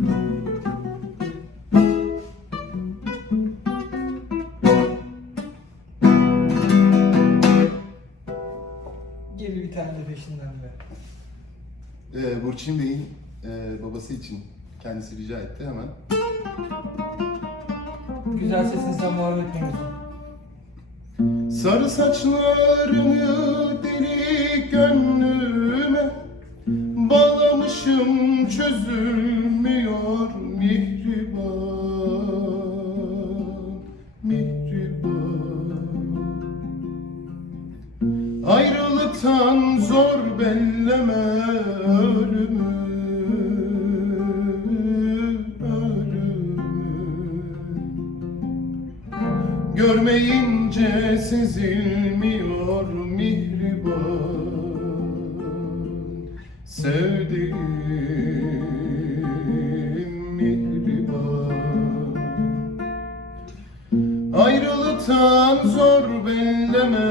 Geri bir tane de peşinden be. Ee, Burçin Bey'in e, babası için kendisi rica etti hemen. Güzel sesinizden muhabbet etmemizi. Sarı saçlarını deli gönlüme Bağlamışım çözüm çözülmüyor mihriban Sevdiğim mihriban. Ayrılıktan zor belleme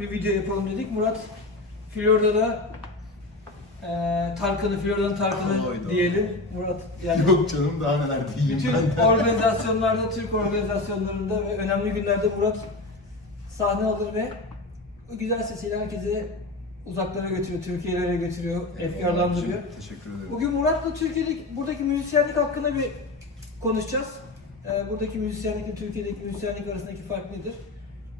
bir video yapalım dedik. Murat Florida'da eee Tarkan'ı, Florida'nın Tarkan'ı diyelim. Murat yani Yok canım daha neler diyeyim bütün ben. organizasyonlarda, Türk organizasyonlarında ve önemli günlerde Murat sahne alır ve o güzel sesiyle herkesi uzaklara götürüyor, Türkiye'lere götürüyor, efkarlandırıyor. Teşekkür ederim. Bugün Murat'la Türkiye'deki buradaki müzisyenlik hakkında bir konuşacağız. Ee, buradaki müzisyenlikle Türkiye'deki müzisyenlik arasındaki fark nedir?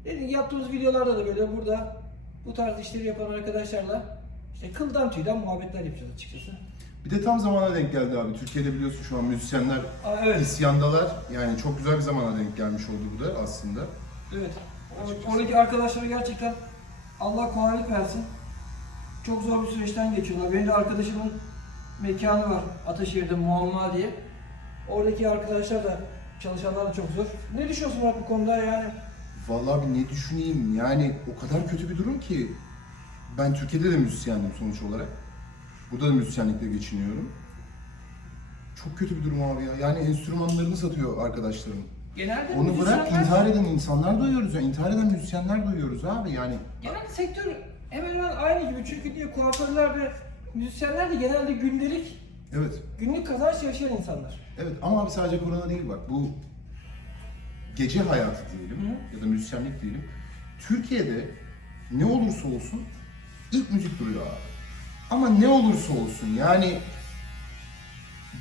Dediğim yaptığımız videolarda da böyle burada bu tarz işleri yapan arkadaşlarla işte kıldan tüyden muhabbetler yapacağız açıkçası. Bir de tam zamana denk geldi abi. Türkiye'de biliyorsun şu an müzisyenler Aa, evet, isyandalar. Yani çok güzel bir zamana denk gelmiş oldu bu da aslında. evet. Açıkçası. Oradaki arkadaşlara gerçekten Allah kolaylık versin. Çok zor bir süreçten geçiyorlar. Benim de arkadaşımın mekanı var Ataşehir'de Muamma diye. Oradaki arkadaşlar da çalışanlar da çok zor. Ne düşünüyorsun Murat bu konuda yani? Vallahi ne düşüneyim yani o kadar kötü bir durum ki ben Türkiye'de de müzisyendim sonuç olarak. Burada da müzisyenlikle geçiniyorum. Çok kötü bir durum abi ya. Yani enstrümanlarını satıyor arkadaşlarım. Genelde Onu bırak müzisyenler- intihar eden insanlar duyuyoruz ya. intihar eden müzisyenler duyuyoruz abi yani. Genelde sektör hemen hemen aynı gibi çünkü diye kuaförler ve müzisyenler de genelde gündelik, Evet. günlük kazanç yaşayan insanlar. Evet ama abi sadece korona değil bak bu gece hayatı diyelim ya da müzisyenlik diyelim. Türkiye'de ne olursa olsun ilk müzik duruyor abi. Ama ne olursa olsun yani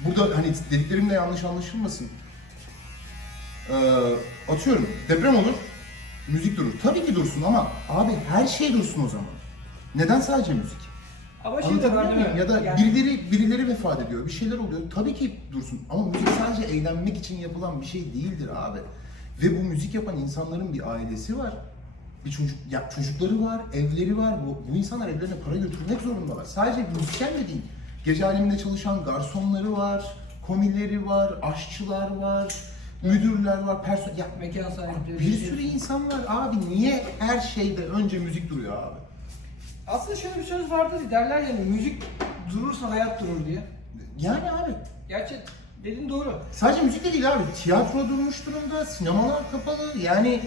burada hani dediklerimle yanlış anlaşılmasın. Ee, atıyorum deprem olur müzik durur. Tabii ki dursun ama abi her şey dursun o zaman. Neden sadece müzik? Ama şey de var değil mi? Ya da Yani- birileri birileri vefat ediyor, bir şeyler oluyor. Tabii ki dursun ama müzik sadece eğlenmek için yapılan bir şey değildir abi. Ve bu müzik yapan insanların bir ailesi var. Bir çocuk ya çocukları var, evleri var. Bu, bu insanlar evlerine para götürmek zorundalar. Sadece müzisyen de değil. Gece aleminde çalışan garsonları var, komileri var, aşçılar var, müdürler var, personel ya mekan sahipleri. bir sürü insan var abi. Niye her şeyde önce müzik duruyor abi? Aslında şöyle bir söz vardır derler yani müzik durursa hayat durur diye. Yani abi Gerçi dediğin doğru. Sadece müzik de değil abi. Tiyatro durmuş durumda, sinemalar kapalı. Yani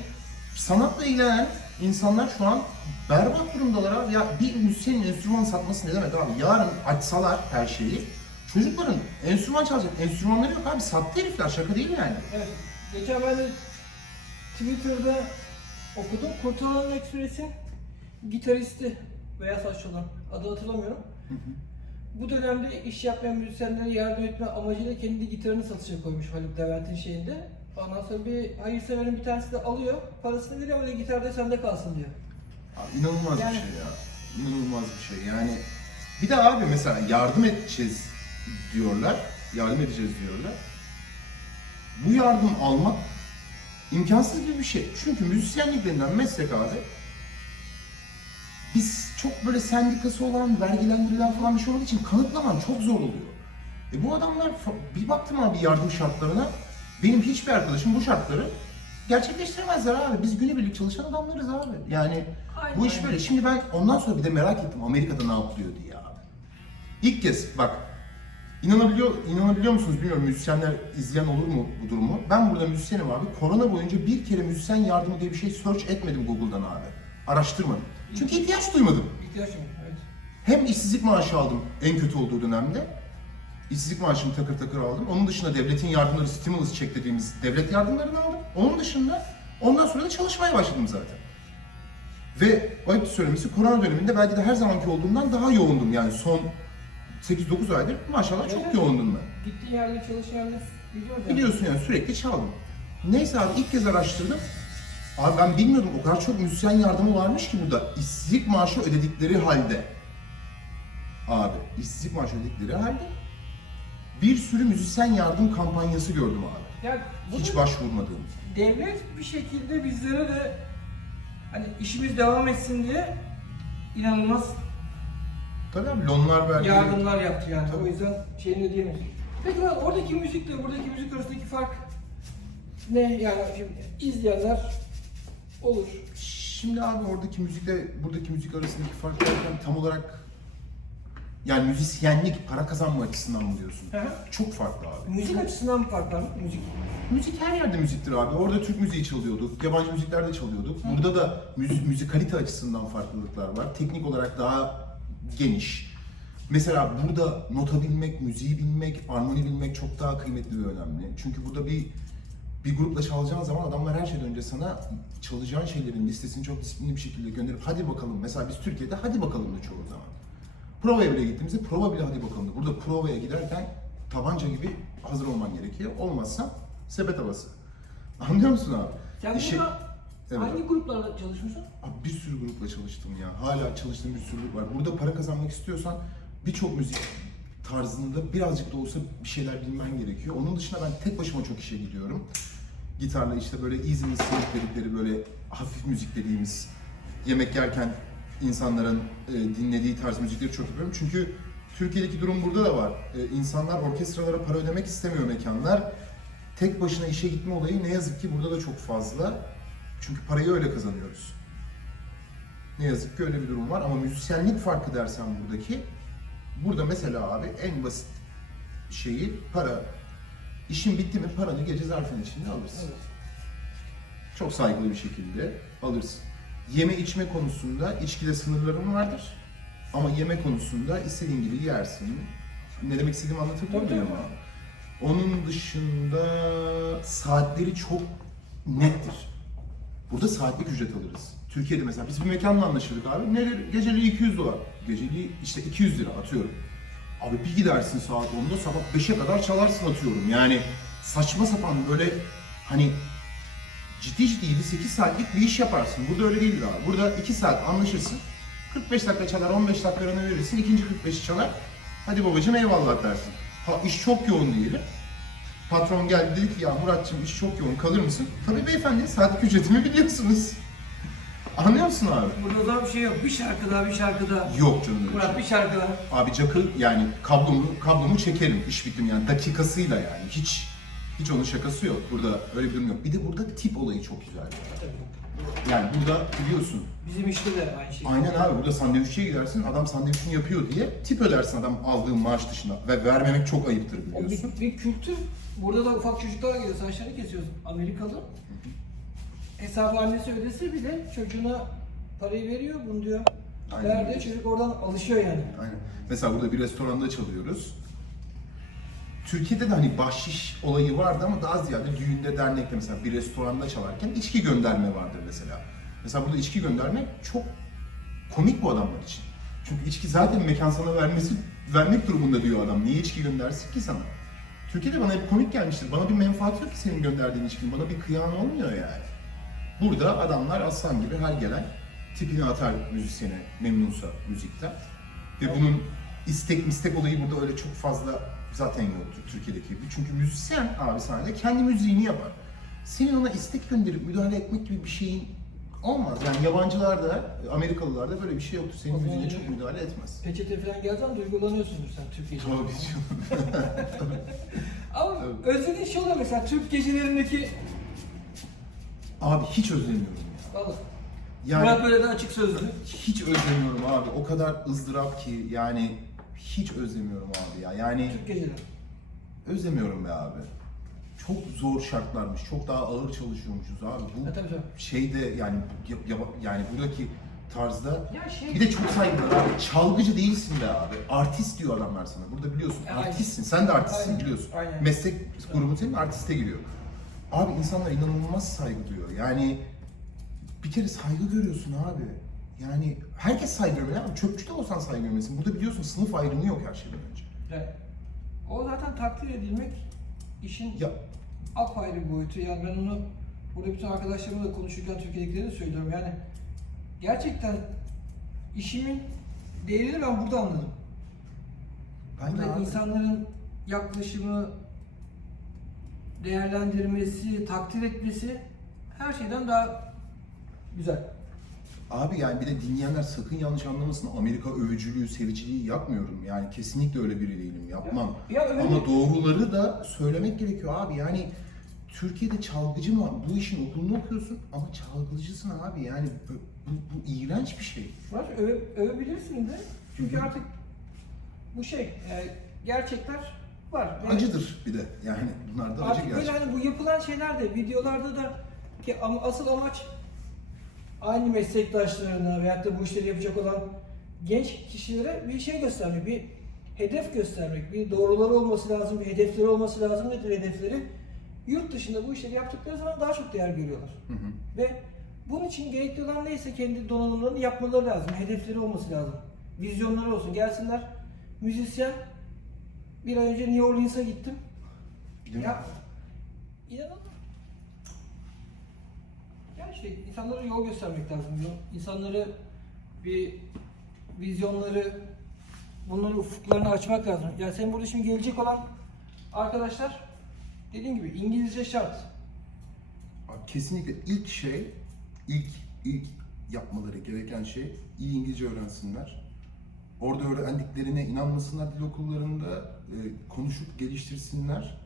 sanatla ilgilenen insanlar şu an berbat durumdalar abi. Ya bir müzisyenin enstrüman satması ne demek abi? Yarın açsalar her şeyi, çocukların enstrüman çalacak enstrümanları yok abi. Sattı herifler, şaka değil yani. Evet. Geçen ben de Twitter'da okudum. Kurtalan Express'in gitaristi veya saçlı olan adını hatırlamıyorum. Bu dönemde iş yapmayan müzisyenlere yardım etme amacıyla kendi gitarını satışa koymuş Haluk Levent'in şeyinde. Ondan sonra bir hayırseverin bir tanesi de alıyor, parasını veriyor ama gitar da sende kalsın diyor. Abi inanılmaz Yani- bir şey ya. İnanılmaz bir şey yani. Bir de abi mesela yardım edeceğiz diyorlar. Yardım edeceğiz diyorlar. Bu yardım almak imkansız gibi bir şey. Çünkü müzisyenlik denilen meslek abi biz çok böyle sendikası olan, vergilendirilen falan bir şey olduğu için kanıtlaman çok zor oluyor. E bu adamlar bir baktım abi yardım şartlarına. Benim hiçbir arkadaşım bu şartları gerçekleştiremezler abi. Biz günübirlik çalışan adamlarız abi. Yani Aynen, bu iş böyle. Şimdi ben ondan sonra bir de merak ettim Amerika'da ne yapılıyor diye abi. İlk kez bak inanabiliyor inanabiliyor musunuz bilmiyorum müzisyenler izleyen olur mu bu durumu? Ben burada müzisyenim abi. Korona boyunca bir kere müzisyen yardımı diye bir şey search etmedim Google'dan abi. Araştırmadım. Çünkü ihtiyaç duymadım. İhtiyaç mı? Evet. Hem işsizlik maaşı aldım en kötü olduğu dönemde. İşsizlik maaşımı takır takır aldım. Onun dışında devletin yardımları, stimulus check dediğimiz devlet yardımlarını aldım. Onun dışında ondan sonra da çalışmaya başladım zaten. Ve ayıp söylemesi korona döneminde belki de her zamanki olduğumdan daha yoğundum yani son 8-9 aydır maşallah çok Evet. yoğundum ben. Gittiğin yerde çalışan yani. Biliyorsun yani sürekli çaldım. Neyse abi ilk kez araştırdım. Abi ben bilmiyordum o kadar çok müzisyen yardımı varmış ki burada. İşsizlik maaşı ödedikleri halde. Abi işsizlik maaşı ödedikleri halde bir sürü müzisyen yardım kampanyası gördüm abi. Yani Hiç başvurmadığım. devlet bir şekilde bizlere de hani işimiz devam etsin diye inanılmaz Tabii abi lonlar verdi. yardımlar yaptı yani. Tabii. O yüzden şeyini ödeyemeyiz. Peki lan oradaki müzikle buradaki müzik arasındaki fark ne? Yani şimdi izleyenler olur. Şimdi abi oradaki müzikle buradaki müzik arasındaki fark derken tam olarak yani müzisyenlik, para kazanma açısından mı diyorsun? Hı hı. Çok farklı abi. Müzik açısından mı fark var mı? Müzik. Müzik her yerde müziktir abi. Orada Türk müziği çalıyorduk, yabancı müzikler de çalıyorduk. Burada da müzik, müzikalite açısından farklılıklar var. Teknik olarak daha geniş. Mesela burada nota bilmek, müziği bilmek, armoni bilmek çok daha kıymetli ve önemli. Çünkü burada bir bir grupla çalacağın zaman adamlar her şeyden önce sana çalacağın şeylerin listesini çok disiplinli bir şekilde gönderip hadi bakalım. Mesela biz Türkiye'de hadi bakalım da çoğu zaman. Provaya bile gittiğimizde prova bile hadi bakalım da. Burada provaya giderken tabanca gibi hazır olman gerekiyor. Olmazsa sepet havası. Anlıyor musun abi? Sen İşi- Evet. hangi gruplarla çalışmışsın? Abi bir sürü grupla çalıştım ya. Hala çalıştığım bir sürü grup var. Burada para kazanmak istiyorsan birçok müzik tarzında birazcık da olsa bir şeyler bilmen gerekiyor. Onun dışında ben tek başıma çok işe gidiyorum. Gitarla işte böyle easy listening dedikleri böyle hafif müzik dediğimiz yemek yerken insanların e, dinlediği tarz müzikleri çok yapıyorum. Çünkü Türkiye'deki durum burada da var. E, insanlar orkestralara para ödemek istemiyor mekanlar. Tek başına işe gitme olayı ne yazık ki burada da çok fazla. Çünkü parayı öyle kazanıyoruz. Ne yazık ki öyle bir durum var ama müzisyenlik farkı dersen buradaki burada mesela abi en basit şeyi para işin bitti mi paranı gece zarfın içinde alırsın. Evet. Çok saygılı bir şekilde alırsın. Yeme içme konusunda içkide sınırların vardır. Ama yeme konusunda istediğin gibi yersin. Ne demek istediğimi anlatabiliyor muyum abi? Onun dışında saatleri çok nettir. Burada saatlik ücret alırız. Türkiye'de mesela biz bir mekanla anlaşırdık abi. Ne geceliği 200 dolar. Geceliği işte 200 lira atıyorum. Abi bir gidersin saat 10'da sabah 5'e kadar çalarsın atıyorum. Yani saçma sapan böyle hani ciddi ciddi 7-8 saatlik bir iş yaparsın. Burada öyle değil abi. Burada 2 saat anlaşırsın. 45 dakika çalar, 15 dakikanı verirsin. ikinci 45'i çalar. Hadi babacığım eyvallah dersin. Ha iş çok yoğun diyelim. Patron geldi dedi ki ya Muratçım iş çok yoğun kalır mısın? Tabii beyefendi saatlik ücretimi biliyorsunuz. Anlıyor musun abi? Burada da bir şey yok. Bir şarkı daha, bir şarkı daha. Yok canım öyle bir Murat şey. bir şarkı daha. Abi cakı yani kablomu kablomu çekerim iş bittim yani dakikasıyla yani hiç hiç onun şakası yok. Burada öyle bir durum yok. Bir de burada tip olayı çok güzel. Tabii. Yani burada biliyorsun. Bizim işte de aynı şey. Aynen abi burada sandviççiye gidersin adam sandviçini yapıyor diye tip ödersin adam aldığı maaş dışında ve vermemek çok ayıptır biliyorsun. bir, bir kültür. Burada da ufak çocuklar geliyor. Saçlarını kesiyoruz. Amerikalı. Hesabı annesi ödese bile çocuğuna parayı veriyor. Bunu diyor. Aynen. Çocuk oradan alışıyor yani. Aynen. Mesela burada bir restoranda çalıyoruz. Türkiye'de de hani bahşiş olayı vardı ama daha ziyade düğünde, dernekte mesela bir restoranda çalarken içki gönderme vardır mesela. Mesela burada içki göndermek çok komik bu adamlar için. Çünkü içki zaten mekan sana vermesi, vermek durumunda diyor adam. Niye içki göndersin ki sana? Türkiye'de bana hep komik gelmiştir. Bana bir menfaat yok ki senin gönderdiğin içkinin. Bana bir kıyağın olmuyor yani. Burada adamlar aslan gibi her gelen tipini atar müzisyene memnunsa müzikten. Ve bunun istek mistek olayı burada öyle çok fazla zaten yoktur Türkiye'deki gibi. Çünkü müzisyen abi sahnede kendi müziğini yapar. Senin ona istek gönderip müdahale etmek gibi bir şeyin olmaz. Yani yabancılarda, Amerikalılarda böyle bir şey yoktur. Senin müziğine çok müdahale etmez. Peçete falan gelsen duygulanıyorsundur sen Türkiye'de. Tabii canım. Ama özlediğin şey oluyor mesela Türk gecelerindeki Abi hiç özlemiyorum ya. Vallahi. Yani Murat böyle de açık sözlü. hiç özlemiyorum abi. O kadar ızdırap ki yani hiç özlemiyorum abi ya. Yani Türk geceleri. özlemiyorum be abi. Çok zor şartlarmış. Çok daha ağır çalışıyormuşuz abi. Bu Ha, tabii tabii. şeyde yani ya- ya- yani buradaki tarzda Ya şey... bir de çok saygılar abi. Çalgıcı değilsin be abi. Artist diyor adamlar sana. Burada biliyorsun. Aynen. Artistsin. Sen de artistsin Aynen. biliyorsun. Aynen. Meslek grubun senin artiste giriyor. Abi insanlar inanılmaz saygı duyuyor. Yani bir kere saygı görüyorsun abi. Yani herkes saygı görmeli abi. Çöpçü de olsan saygı görmelisin. Burada biliyorsun sınıf ayrımı yok her şeyden önce. Yani, o zaten takdir edilmek işin Ya apayrı boyutu. Yani ben onu burada bütün arkadaşlarımla konuşurken Türkiye'dekileri de söylüyorum. Yani gerçekten işimin değerini ben burada anladım. ben Burada abi, insanların yaklaşımı, değerlendirmesi, takdir etmesi her şeyden daha güzel. Abi yani bir de dinleyenler sakın yanlış anlamasın. Amerika övücülüğü, seviciliği yapmıyorum. Yani kesinlikle öyle biri değilim. Yapmam. Ya öyle Ama doğruları da söylemek gerekiyor abi. Yani Türkiye'de çalgıcı mı? Bu işin okulunu okuyorsun ama çalgıcısın abi. Yani bu, bu, bu iğrenç bir şey. var. Öve, övebilirsin de. Çünkü artık bu şey, e, gerçekler var. Ve Acıdır bir de. Yani bunlar da acı Artık böyle gerçekten. hani bu yapılan şeyler de videolarda da ki ama asıl amaç aynı meslektaşlarına veyahut da bu işleri yapacak olan genç kişilere bir şey göstermek, bir hedef göstermek, bir doğruları olması lazım, bir hedefleri olması lazım. Nedir hedefleri? Yurt dışında bu işleri yaptıkları zaman daha çok değer görüyorlar. Hı hı. Ve bunun için gerekli olan neyse kendi donanımlarını yapmaları lazım. Hedefleri olması lazım. Vizyonları olsun. Gelsinler müzisyen. Bir ay önce New Orleans'a gittim. Değil mi? Ya inanılmaz. Ya işte insanlara yol göstermek lazım. İnsanları bir vizyonları, bunların ufuklarını açmak lazım. Yani senin burada şimdi gelecek olan arkadaşlar dediğim gibi İngilizce şart. Abi kesinlikle ilk şey, ilk ilk yapmaları gereken şey iyi İngilizce öğrensinler. Orada öğrendiklerine inanmasınlar dil okullarında, e, konuşup geliştirsinler.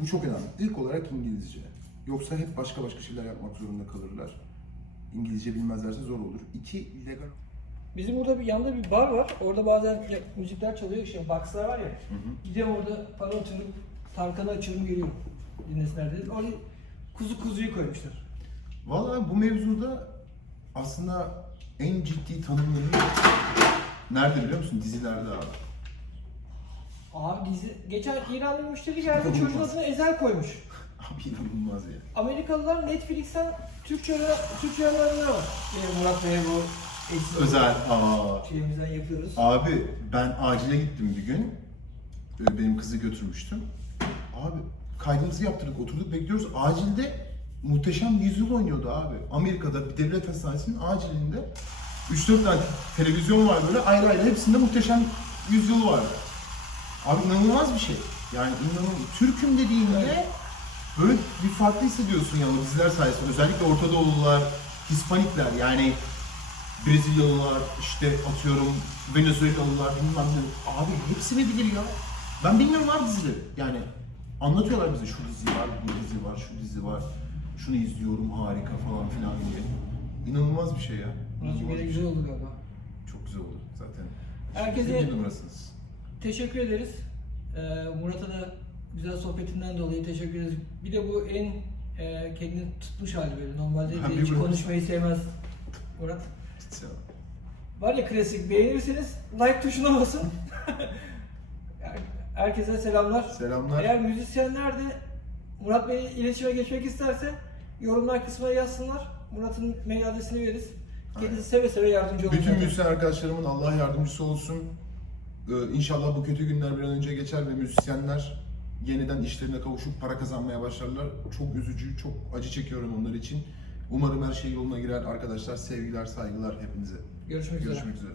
Bu çok önemli. İlk olarak İngilizce. Yoksa hep başka başka şeyler yapmak zorunda kalırlar. İngilizce bilmezlerse zor olur. İki, legal... Bizim burada bir yanda bir bar var. Orada bazen ya- müzikler çalıyor. Şey, boxlar var ya. Hı hı. Gidiyorum orada para açıyorum. Tarkan'ı açıyorum geliyorum. Dinlesinler dedi. Orada kuzu kuzuyu koymuşlar. Vallahi bu mevzuda aslında en ciddi tanımları nerede biliyor musun? Dizilerde abi. Abi dizi, geçen İranlı bir müşteri geldi çocuğun adına Ezel koymuş. Abi inanılmaz ya. Amerikalılar Netflix'ten Türkçe öğren, Türkçe var. Ee, Murat Bey'e bu eski Özel. Aa. şeyimizden yapıyoruz. Abi ben acile gittim bir gün. Ee, Benim kızı götürmüştüm. Abi kaydımızı yaptırdık, oturduk bekliyoruz. Acilde muhteşem bir yüzyıl oynuyordu abi. Amerika'da bir devlet hastanesinin acilinde 3-4 tane televizyon var böyle ayrı ayrı hepsinde muhteşem yüzyıl vardı. Abi inanılmaz bir şey. Yani inanılmaz. Türk'üm dediğinde böyle bir farklı hissediyorsun yani o diziler sayesinde. Özellikle Orta Doğulular, Hispanikler yani Brezilyalılar, işte atıyorum Venezuelalılar bilmem ne. Abi hepsini bilir ya. Ben bilmiyorum abi dizileri. Yani anlatıyorlar bize şu dizi var, bu dizi var, şu dizi var. Şunu izliyorum harika falan filan diye. İnanılmaz bir şey ya. Yine bir güzel oldu galiba. Çok güzel oldu zaten. Herkese- numarasınız. Teşekkür ederiz. Ee, Murat'a da güzel sohbetinden dolayı teşekkür ederiz. Bir de bu en e, kendini tutmuş hali böyle. Normalde Ha, hiç konuşmayı sevmez Murat. Var ya klasik beğenirseniz like tuşuna basın. Herkese selamlar. Selamlar. Eğer müzisyenler de Murat Bey'le iletişime geçmek isterse yorumlar kısmına yazsınlar. Murat'ın mail adresini veririz. Kendisi seve seve yardımcı olur. Bütün müzisyen arkadaşlarımın Allah yardımcısı olsun. Ee, inşallah bu kötü günler bir an önce geçer ve müzisyenler yeniden işlerine kavuşup para kazanmaya başlarlar. Çok üzücü, çok acı çekiyorum onlar için. Umarım her şey yoluna girer arkadaşlar. Sevgiler, saygılar hepinize. Görüşmek üzere. Görüşmek üzere.